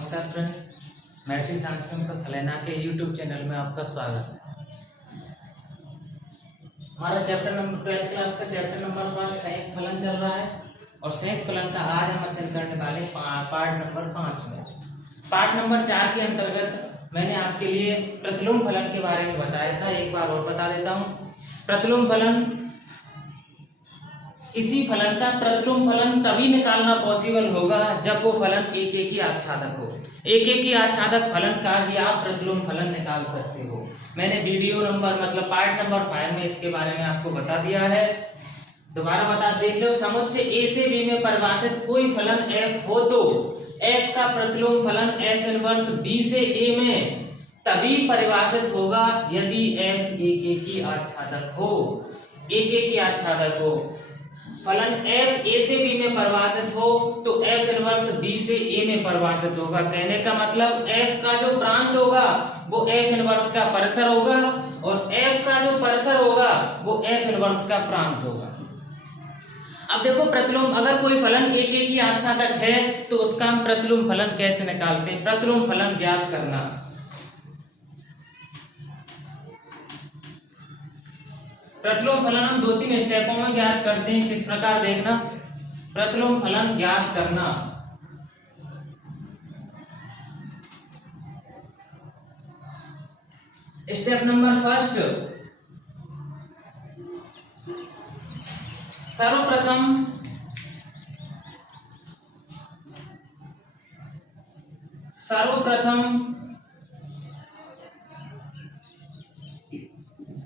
नमस्कार फ्रेंड्स, मैं श्री सांस्कृतिक सलेना के यूट्यूब चैनल में आपका स्वागत है। हमारा चैप्टर नंबर 12th क्लास का चैप्टर नंबर 1 संयुक्त फलन चल रहा है और संयुक्त फलन का आज हम अध्ययन करने वाले पार्ट नंबर 5 में। पार्ट नंबर 4 के अंतर्गत मैंने आपके लिए प्रतिलोम फलन के बारे में बताया था। एक बार और बता देता हूँ। प्रतिलोम फलन, किसी फलन का प्रतिलोम फलन तभी निकालना पॉसिबल होगा जब वो फलन एक ही आच्छादक हो। एक ही आच्छादक फलन का ही आप प्रतिलोम फलन निकाल सकते हो। मैंने वीडियो नंबर पार्ट नंबर 5 में इसके बारे में आपको बता दिया है। दोबारा बता देख लो। समुच्चय ए से बी में परिभाषित कोई फलन f हो तो f का प्रतिलोम फलन f इनवर्स b से a में तभी परिभाषित होगा यदि f एक ही आच्छादक हो। एक ही आच्छादक हो। फलन f a से b में परिभाषित हो तो f इनवर्स b से a में परिभाषित होगा। कहने का मतलब f का जो प्रांत होगा वो f इनवर्स का परिसर होगा और f का जो परिसर होगा वो f इनवर्स का प्रांत होगा। अब देखो, प्रतिलोम, अगर कोई फलन एक ही आच्छादक है तो उसका हम प्रतिलोम फलन कैसे निकालते हैं। प्रतिलोम फलन ज्ञात करना। प्रतिलोम फलन हम 2-3 स्टेपों में ज्ञात करते हैं। किस प्रकार देखना। प्रतिलोम फलन ज्ञात करना। स्टेप नंबर फर्स्ट, सर्वप्रथम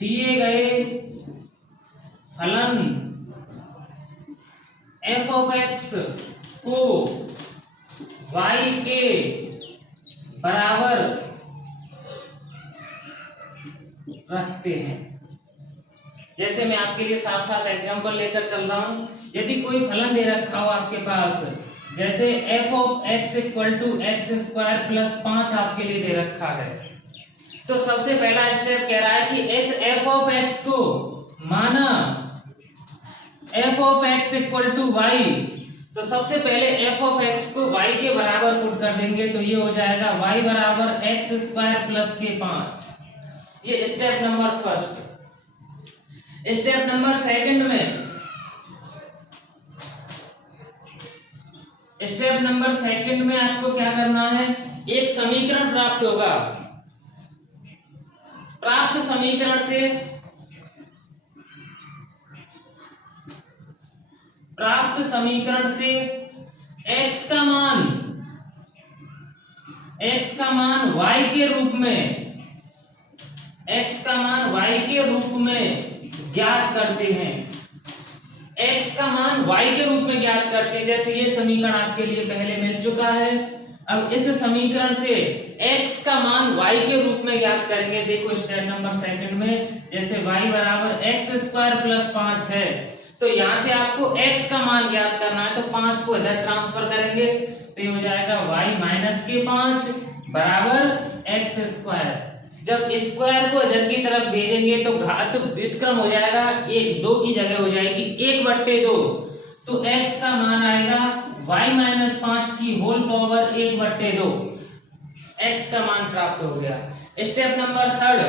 दिए गए फलन f ऑफ x को y के बराबर रखते हैं। जैसे मैं आपके लिए साथ साथ एग्जांपल लेकर चल रहा हूं। यदि कोई फलन दे रखा हो आपके पास, जैसे f of x equal to x square plus 5 आपके लिए दे रखा है, तो सबसे पहला स्टेप कह रहा है कि इस f ऑफ x को माना f of x equal to y, तो सबसे पहले f ऑफ x को y के बराबर पुट कर देंगे तो ये हो जाएगा y बराबर एक्स स्क्वायर प्लस के 5। ये step number first. Step number second में, स्टेप नंबर सेकंड में आपको क्या करना है, एक समीकरण प्राप्त होगा। प्राप्त समीकरण से x का मान y के रूप में ज्ञात करते हैं। x का मान y के रूप में ज्ञात करते हैं। जैसे ये समीकरण आपके लिए पहले मिल चुका है। अब इस समीकरण से x का मान y के रूप में ज्ञात करेंगे। देखो स्टेप नंबर सेकंड में, जैसे y बराबर एक्स स्क्वायर प्लस 5 है, तो यहां से आपको x का मान ज्ञात करना है, तो 5 को इधर ट्रांसफर करेंगे तो ये हो जाएगा y माइनस के 5 बराबर एक्स स्क्वायर। जब स्क्वायर को इधर की तरफ भेजेंगे तो घात व्युत्क्रम हो जाएगा, 1-2 की जगह हो जाएगी 1/2, तो x का मान आएगा y माइनस 5 की होल पावर 1/2। x का मान प्राप्त हो गया। स्टेप नंबर थर्ड,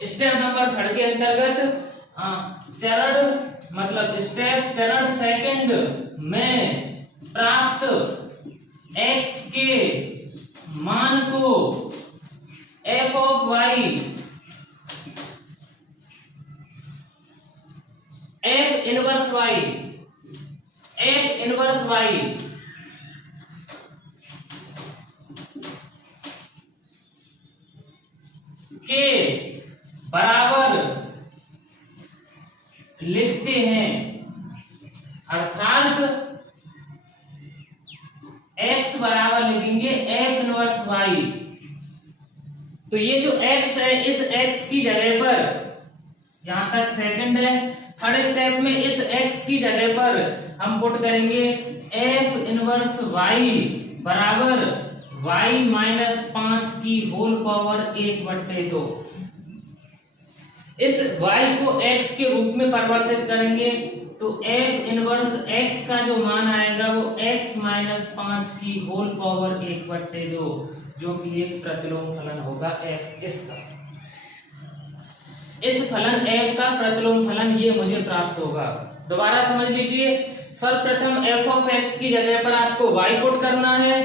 के अंतर्गत चरण सेकंड में प्राप्त x के मान को f of y f inverse y के बराबर लिखते हैं। अर्थात x बराबर लिखेंगे f इनवर्स y। तो ये जो x है, इस x की जगह पर, यहां तक सेकंड है। थर्ड स्टेप में इस x की जगह पर हम पुट करेंगे f इनवर्स y बराबर y माइनस 5 की होल पावर 1/2। इस y को x के रूप में परिवर्तित करेंगे तो f इनवर्स x का जो मान आएगा वो x माइनस 5 की होल पावर 1/2, जो कि एक प्रतिलोम फलन होगा f इसका। इस फलन f का प्रतिलोम फलन ये मुझे प्राप्त होगा। दोबारा समझ लीजिए, सर्वप्रथम f ऑफ x की जगह पर आपको y पुट करना है।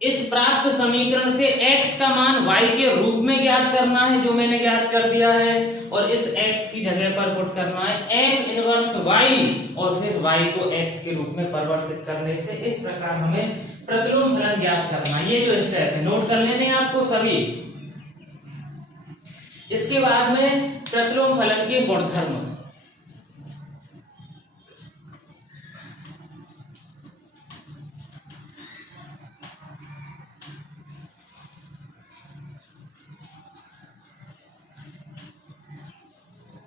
इस प्राप्त समीकरण से x का मान y के रूप में ज्ञात करना है, जो मैंने ज्ञात कर दिया है, और इस x की जगह पर पुट करना है f इनवर्स y, और फिर y को x के रूप में परिवर्तित करने से इस प्रकार हमें प्रतिलोम फलन ज्ञात करना है। ये जो स्टेप है नोट कर लेने आपको सभी। इसके बाद में प्रतिलोम फलन के गुणधर्म।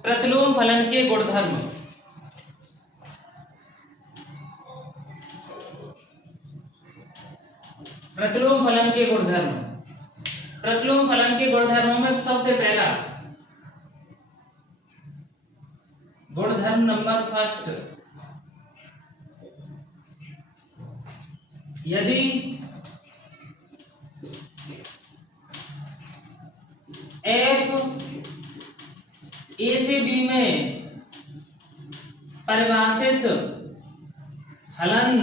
प्रतिलोम फलन के गुणधर्म। प्रतिलोम फलन के गुणधर्म। प्रतिलोम फलन के गुणधर्मों में सबसे पहला गुणधर्म नंबर फर्स्ट, यदि f ए से बी में परिभाषित फलन,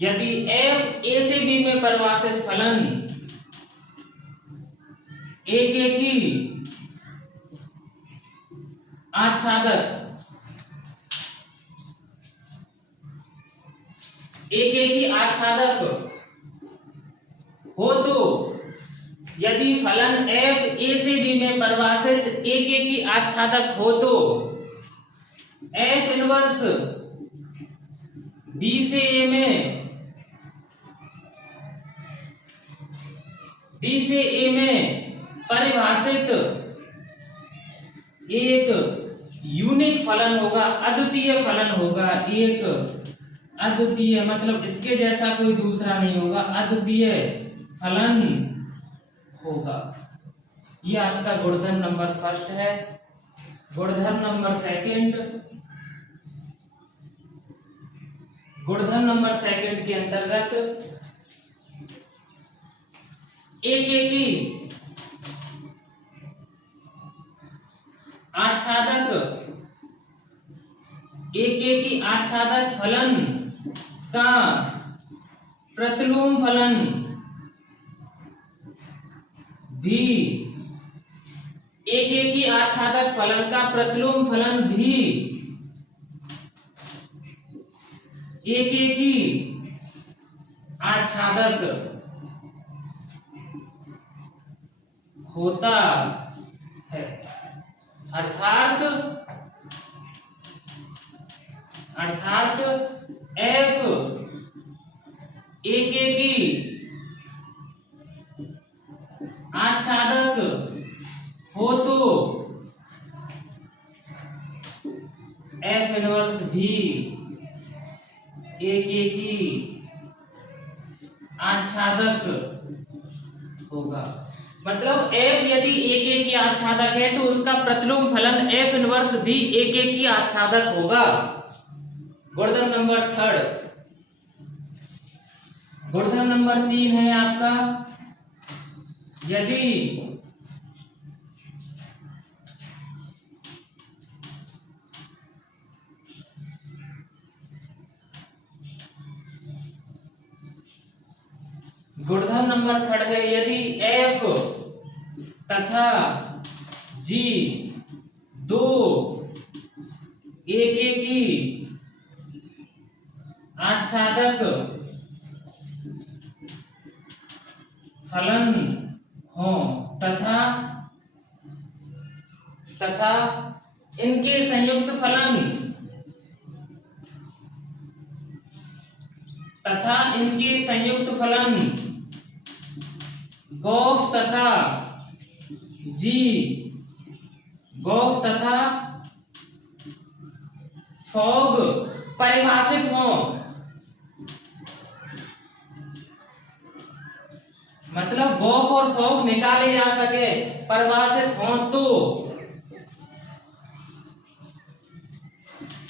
यदि f ए से बी में परिभाषित फलन एक की आच्छादक एक की आच्छादक हो, तो यदि फलन f ए से बी में परिभाषित एक की आच्छादक हो तो f इनवर्स b से a में b से a में परिभाषित एक यूनिक फलन होगा, अद्वितीय फलन होगा। एक अद्वितीय मतलब इसके जैसा कोई दूसरा नहीं होगा, अद्वितीय फलन होगा। ये आपका गुणधर्म नंबर फर्स्ट है। गुणधर्म नंबर सेकंड, गुणधर्म नंबर सेकंड के अंतर्गत एक की आच्छादक एक की आच्छादक फलन का प्रतिलोम फलन भी एक की आच्छादक फलन का प्रतिलोम फलन भी एक की आच्छादक होता है। अर्थात f एक की आच्छादक हो तो f इनवर्स भी एक की आच्छादक होगा। मतलब f यदि एक की आच्छादक है तो उसका प्रतिलोम फलन f इनवर्स भी एक की आच्छादक होगा। गुणधर्म नंबर थर्ड, गुणधर्म नंबर 3 है आपका, यदि गुणधर्म नंबर थर्ड है, यदि f तथा g दो एक की आच्छादक फलन हो तथा इनके संयुक्त फलन गौफ तथा जी गौफ तथा फॉग परिभाषित हो, मतलब गौफ और फॉग निकाले जा सके, परिभाषित हो तो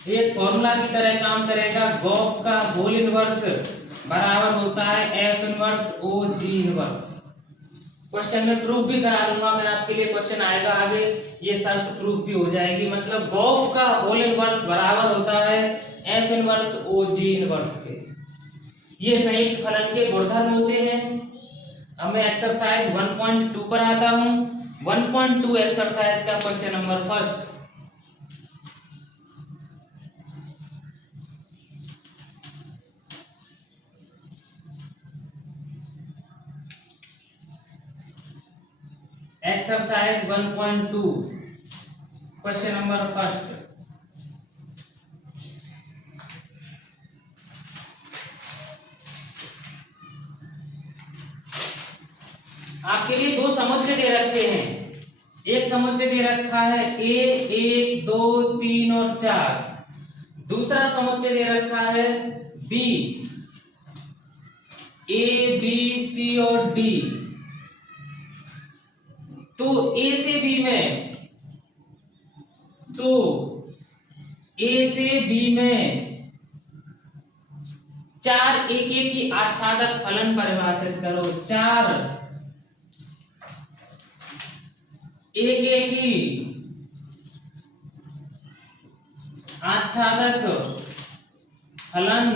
एक फॉर्मूला की तरह काम करेगा। गॉस का होल इनवर्स बराबर होता है एफ इनवर्स ओ जी इनवर्स। क्वेश्चन में प्रूफ भी करा दूंगा मैं आपके लिए, क्वेश्चन आएगा आगे, ये शर्त प्रूफ भी हो जाएगी। मतलब गॉस का होल इनवर्स बराबर होता है एफ इनवर्स ओ जी इनवर्स के। ये संयुक्त फलन के गुणधर्म होते हैं। अब मैं एक्सरसाइज 1.2 पर आता हूं। 1.2 एक्सरसाइज का question number first. Exercise 1.2 question number first. आपके लिए दो समुच्चय दे रखे हैं। एक समुच्चय दे रखा है ए 1 2 3 और 4। दूसरा समुच्चय दे रखा है बी ए बी सी और डी। तो ए से बी में 4 एक की आच्छादक फलन परिभाषित करो। 4 एक की आच्छादक फलन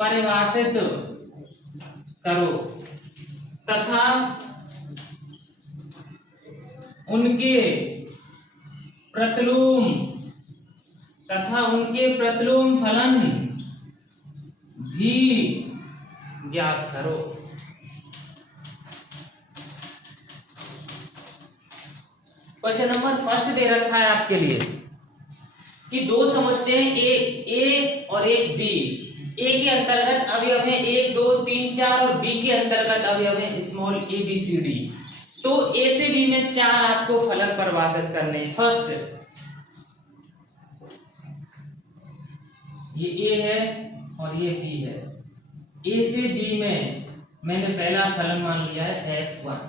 परिभाषित करो तथा उनके प्रतिलोम फलन भी ज्ञात करो। क्वेश्चन नंबर फर्स्ट दे रखा है आपके लिए कि दो समुच्चय ए और एक बी। ए के अंतर्गत अवयव है 1 2 3 4 और बी के अंतर्गत अवयव है small a b c d. तो ए से बी में 4 आपको फलन परिभाषित करने हैं। फर्स्ट ये ए है और ये बी है। ए से बी में मैंने पहला फलन मान लिया है F1।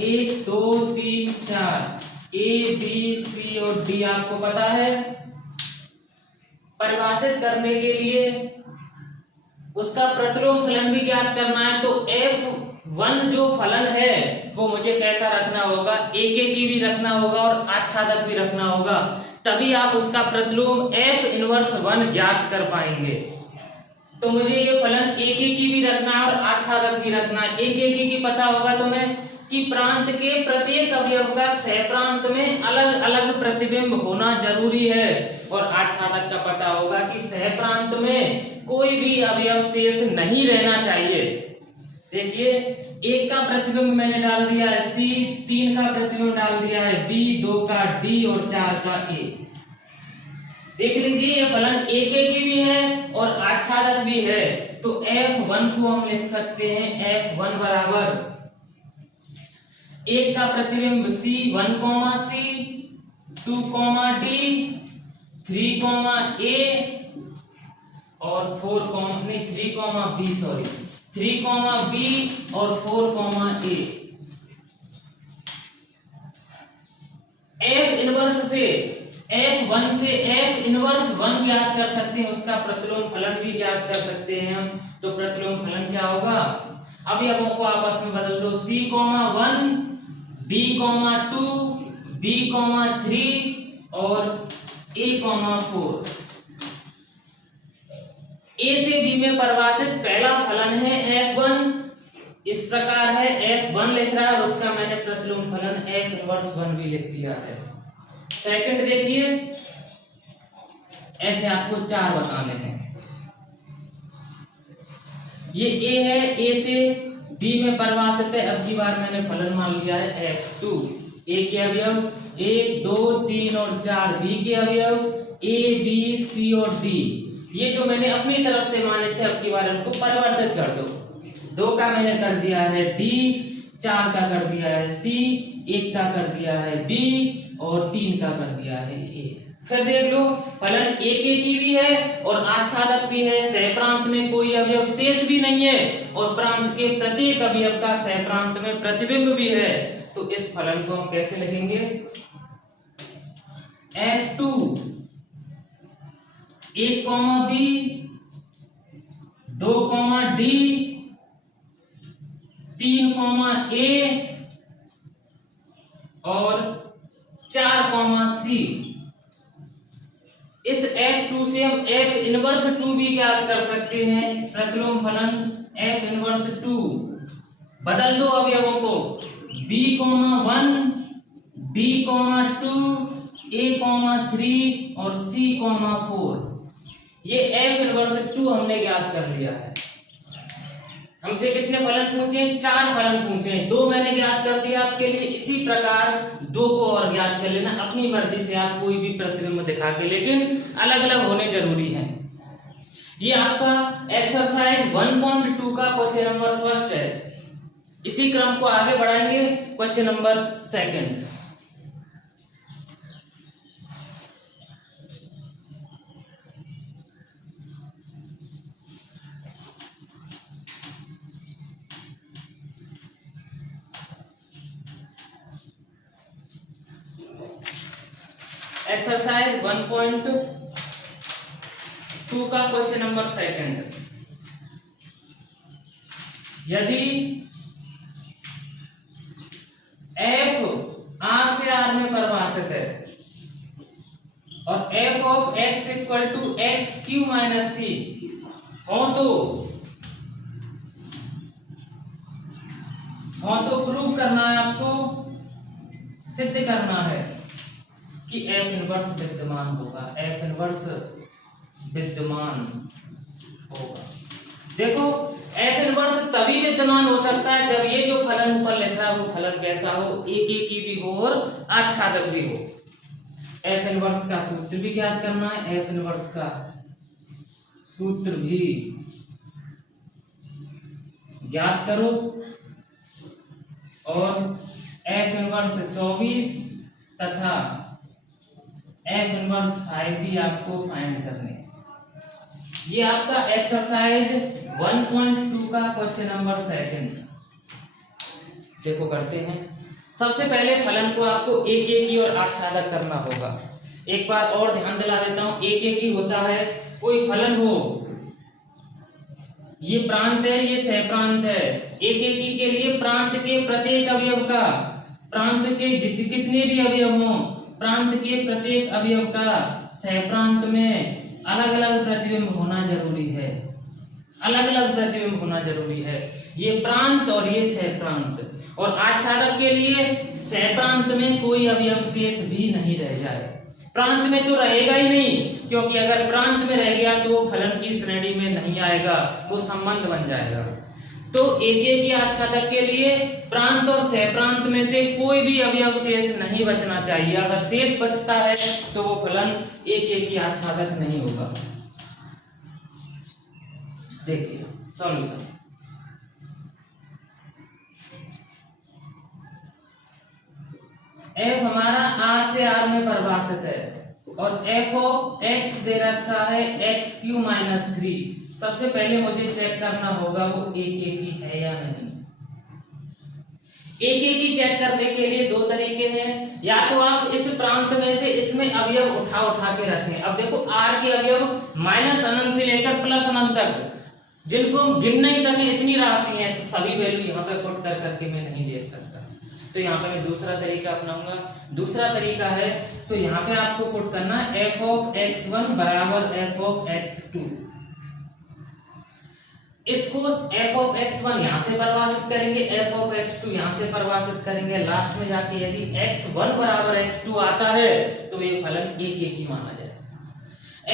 1 2 3 4 ए बी सी और डी आपको पता है। परिभाषित करने के लिए उसका प्रतिलोम फलन भी ज्ञात करना है। तो F1 जो फलन है वो मुझे कैसा रखना होगा, एक की भी रखना होगा और आच्छादक भी रखना होगा, तभी आप उसका प्रतिलोम F इनवर्स 1 ज्ञात कर पाएंगे। तो मुझे ये फलन एक की भी रखना है और आच्छादक भी रखना है। एक की पता होगा तो मैं कि प्रांत के प्रत्येक अवयव का सह प्रांत में अलग अलग प्रतिबिंब होना जरूरी है, और आच्छादक का पता होगा कि सह प्रांत में कोई भी अवयव शेष नहीं रहना चाहिए। देखिए 1 का प्रतिबिंब मैंने डाल दिया है C, 3 का प्रतिबिंब डाल दिया है B, 2 का D और 4 का A। देख लीजिए ये फलन एक की भी है और आच्छादक भी है। तो F1 को हम लिख सकते हैं F1 बराबर 1 का प्रतिबिंब C 1, C 2, D 3, A और 3, B और 4, A। F इनवर्स से F1 से F इनवर्स 1 ज्ञात कर सकते हैं, उसका प्रतिलोम फलन भी ज्ञात कर सकते हैं हम। तो प्रतिलोम फलन क्या होगा, अवयवों को आपस में बदल दो। C, 1 D, 2 B, 3 और A, 4। A से B में परिभाषित पहला फलन है F1, इस प्रकार है F1 लिख रहा है और उसका मैंने प्रतिलोम फलन F इनवर्स 1 भी लिख दिया है। सेकंड देखिए, ऐसे आपको 4 बताने हैं। ये A है, A से B में परिभाषित है। अब की बार मैंने फलन मान लिया है F2। A के अवयव 1 2 3 और 4, B के अवयव A B C और D। ये जो मैंने अपनी तरफ से माने थे, अब की बार उनको परिवर्तित कर दो। 2 का मैंने कर दिया है D, 4 का कर दिया है C, 1 का कर दिया है B और 3 का कर दिया है A। फिर देख लो फलन एक की भी है और आच्छादक भी है, सह प्रांत में कोई अवयव शेष भी नहीं है और प्रांत के प्रत्येक अवयव का सह प्रांत में प्रतिबिंब भी है। तो इस फलन को हम कैसे लिखेंगे, F2 A, B, 2, D, 3, A और 4, C। इस F2 से हम F इनवर्स 2 भी ज्ञात कर सकते हैं। प्रतिलोम फलन F इनवर्स 2, बदल दो अवयवों को, B, 1, D, 2, A, 3 और C, 4। ये F इनवर्स 2 हमने ज्ञात कर लिया है। हमसे कितने फलन पूछे? 4 फलन पूछे, 2 मैंने ज्ञात कर दिया आपके लिए। इसी प्रकार 2 को और ज्ञात कर लेना अपनी मर्जी से, आप कोई भी प्रतिबिंब दिखा के, लेकिन अलग अलग होने जरूरी है। ये आपका एक्सरसाइज 1.2 का क्वेश्चन नंबर फर्स्ट है। इसी क्रम को आगे बढ़ाएंगे क्वेश्चन नंबर सेकंड। एक्सरसाइज 1.2 का क्वेश्चन नंबर सेकंड। यदि f R से R में परिभाषित है और f of x equal to x cube minus three हो तो प्रूव करना है, आपको सिद्ध करना है कि F इनवर्स विद्यमान होगा। F इनवर्स विद्यमान होगा। देखो F इनवर्स तभी विद्यमान हो सकता है जब ये जो फलन ऊपर लिख रहा है वो फलन कैसा हो, एक की भी हो और आच्छादक भी हो। F इनवर्स का सूत्र भी ज्ञात करना है, F इनवर्स का सूत्र भी ज्ञात करो और F इनवर्स 24 तथा F इनवर्स 5 भी आपको फाइंड करने। ये आपका एक्सरसाइज 1.2 का क्वेश्चन नंबर सेकंड। देखो करते हैं। सबसे पहले फलन को आपको एक की और आच्छादक करना होगा। एक बार और ध्यान दिला देता हूं, एक की होता है कोई फलन हो, ये प्रांत है, ये सह प्रांत है। एक के लिए प्रांत के प्रत्येक अवयव का, प्रांत के कितने भी अवयव हो, प्रांत के प्रत्येक अवयव का सह प्रांत में अलग अलग प्रतिबिंब होना जरूरी है। अलग अलग प्रतिबिंब होना जरूरी है, ये प्रांत और ये सह प्रांत। और आच्छादक के लिए सह प्रांत में कोई अवयव शेष भी नहीं रह जाए। प्रांत में तो रहेगा ही नहीं, क्योंकि अगर प्रांत में रह गया तो वो फलन की श्रेणी में नहीं आएगा, वो संबंध बन जाएगा। तो एक की आच्छादक के लिए प्रांत और सह प्रांत में से कोई भी अवयव शेष नहीं बचना चाहिए। अगर शेष बचता है तो वो फलन एक की आच्छादक नहीं होगा। देखिए सॉल्यूशन। f हमारा R से R में परिभाषित है और f ऑफ x दे रखा है एक्स क्यू माइनस 3। सबसे पहले मुझे चेक करना होगा वो एक की है या नहीं। एक की चेक करने के लिए दो तरीके हैं, या तो आप इस प्रांत में से इसमें अवयव उठा के रखें। अब देखो R के अवयव माइनस अनंत से लेकर प्लस अनंत तक, जिनको हम गिन नहीं सके इतनी राशि है, तो सभी वैल्यू यहाँ पे पुट करके मैं नहीं देख सकता। तो यहाँ पे मैं दूसरा तरीका अपनाऊंगा। दूसरा तरीका है तो यहाँ पे आपको पुट करना f ऑफ x1 बराबर f ऑफ x2। इसको f ऑफ x1 यहाँ से परिभाषित करेंगे, f ऑफ x2 यहाँ से परिभाषित करेंगे। लास्ट में जाके यदि x1 बराबर x2 आता है तो ये फलन एक ही माना जाए।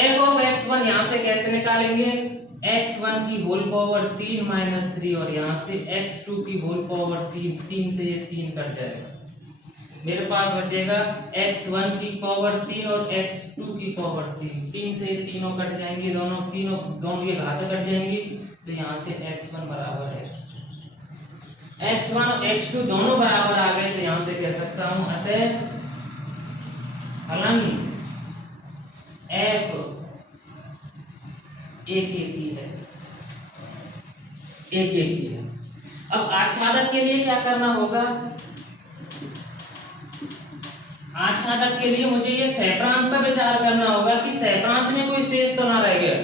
f ऑफ x1 यहाँ से कैसे निकालेंगे, x1 की होल पावर 3 माइनस 3 और यहाँ से x2 की होल पावर 3, 3 से ये 3 कट जाएगा। मेरे पास बचेगा x1 की पावर 3 और x2 की पावर 3, 3 से ये तीनों कट जाएंगे, दोनों ये घात कट जाएंगी। तो यहाँ से x1 बराबर x1 और x2 दोनों बराबर आ गए, तो यहाँ से कह सकता हूं अतः फलन f एक ही है, एक ही है। अब आच्छादक के लिए क्या करना होगा, आच्छादक के लिए मुझे ये सहप्रांत पर विचार करना होगा कि सहप्रांत में कोई शेष तो ना रह गया।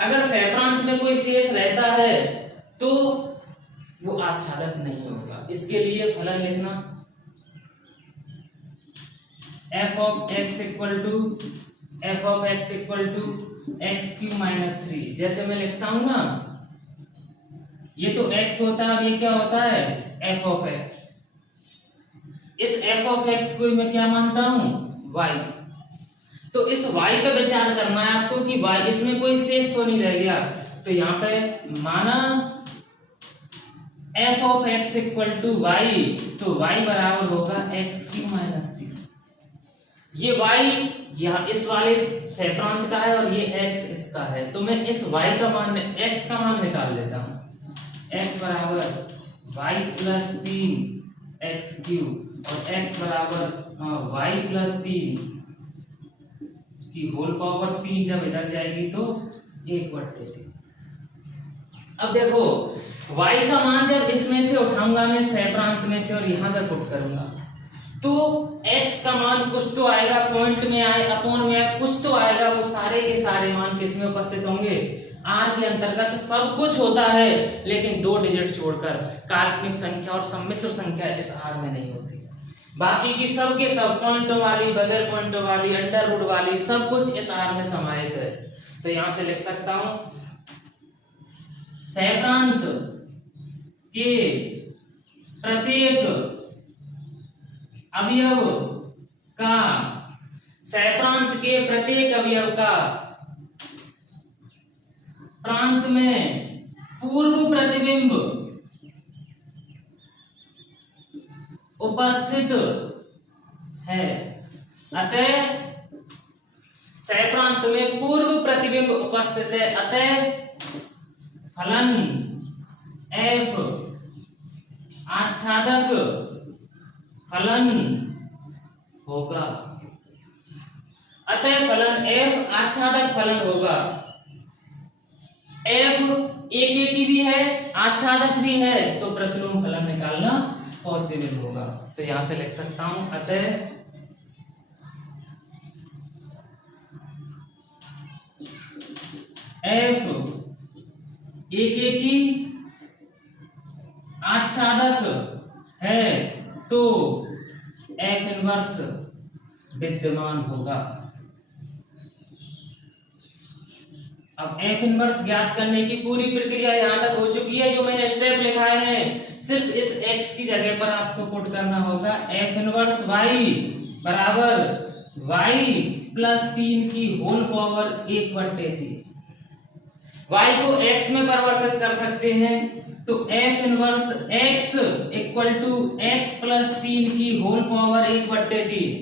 अगर सहप्रांत में कोई शेष रहता है तो वो आच्छादक नहीं होगा। इसके लिए फलन लिखना f of x equal to x cube minus 3। जैसे मैं लिखता हूं ना, ये तो x होता है, ये क्या होता है f of x। इस f of x को मैं क्या मानता हूं y। तो इस y पे विचार करना है आपको कि y इसमें कोई शेष तो नहीं रह गया। तो यहाँ पे माना f of x equal to y, तो y बराबर होगा एक्स क्यू माइनस 3। ये y यहाँ इस वाले सहप्रांत का है और ये x इसका है, तो मैं इस y का मान x का मान निकाल लेता हूँ। x बराबर y प्लस 3 एक्स क्यू और x बराबर y प्लस 3 की होल पावर 3 जब इधर जाएगी तो 1/3। अब देखो y का मान जब इसमें से उठाऊंगा मैं सहप्रांत में से और यहाँ पे पुट करूंगा तो x का मान कुछ तो आएगा, पॉइंट में आए अपोन में आए कुछ तो आएगा। वो सारे के सारे मान किसमें उपस्थित होंगे r के अंतर्गत। तो सब कुछ होता है लेकिन 2 डिजिट छोड़कर। काल्पनिक संख्या और सम्मिश्र संख्या इस r में नहीं होती। बाकी की सब के सब पॉइंटों वाली, बगैर पॉइंटों वाली, अंडर रूट वाली सब कुछ इस r में समाहित है। तो यहां से लिख सकता हूं सहप्रांत के प्रत्येक अवयव का, सहप्रांत के प्रत्येक अवयव का प्रांत में पूर्व प्रतिबिंब उपस्थित है। अतः सहप्रांत में पूर्व प्रतिबिंब उपस्थित है, अतः फलन f आच्छादक फलन होगा। अतः फलन f आच्छादक फलन होगा। f एक भी है, आच्छादक भी है, तो प्रतिलोम फलन निकालना पॉसिबल होगा। तो यहां से लिख सकता हूं अतः f एक आच्छादक है तो f इनवर्स विद्यमान होगा। अब f इनवर्स ज्ञात करने की पूरी प्रक्रिया यहां तक हो चुकी है। जो मैंने स्टेप लिखाए हैं सिर्फ इस x की जगह पर आपको पुट करना होगा। f इनवर्स y बराबर y प्लस 3 की होल पावर 1/3। y को x में परिवर्तित कर सकते हैं तो f inverse x equal to x plus 3 की होल पावर 1/3।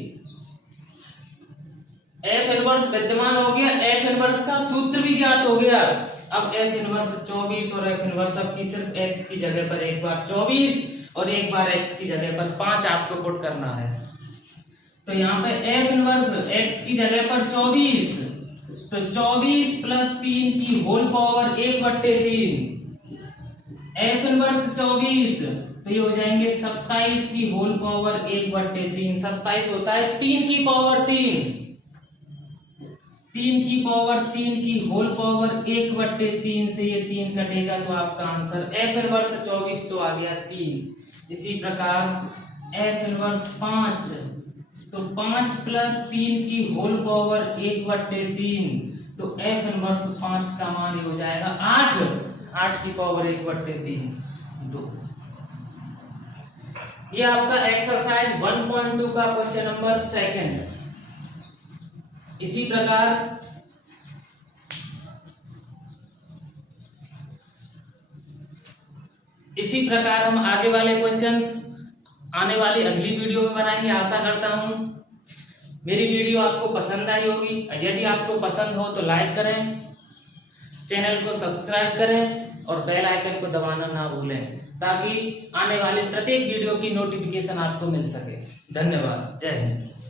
f इनवर्स विद्यमान हो गया, f इनवर्स का सूत्र भी ज्ञात हो गया। अब f इनवर्स 24 और f इनवर्स अब की सिर्फ x की जगह पर एक बार 24 और एक बार x की जगह पर 5 आपको पुट करना है। तो यहाँ पे f इनवर्स x की जगह पर 24, तो 24 प्लस 3 की होल पावर 1/3। f इनवर्स 24 तो ये हो जाएंगे 27 की होल पावर 1/3। 27 होता है 3 की पावर 3, 3 की पावर 3 की होल पावर 1/3 से ये 3 कटेगा तो आपका आंसर f इनवर्स 24 तो आ गया 3। इसी प्रकार f इनवर्स 5 तो 5 प्लस 3 की होल पावर 1/3 तो f इनवर्स 5 का मान हो जाएगा 8 की पावर 1/3 2। ये आपका एक्सरसाइज 1.2 का क्वेश्चन नंबर 2। इसी प्रकार हम आगे वाले क्वेश्चंस आने वाली अगली वीडियो में बनाएंगे। आशा करता हूं मेरी वीडियो आपको पसंद आई होगी। यदि आपको पसंद हो तो लाइक करें, चैनल को सब्सक्राइब करें और बेल आइकन को दबाना ना भूलें ताकि आने वाले प्रत्येक वीडियो की नोटिफिकेशन आपको मिल सके। धन्यवाद। जय हिंद।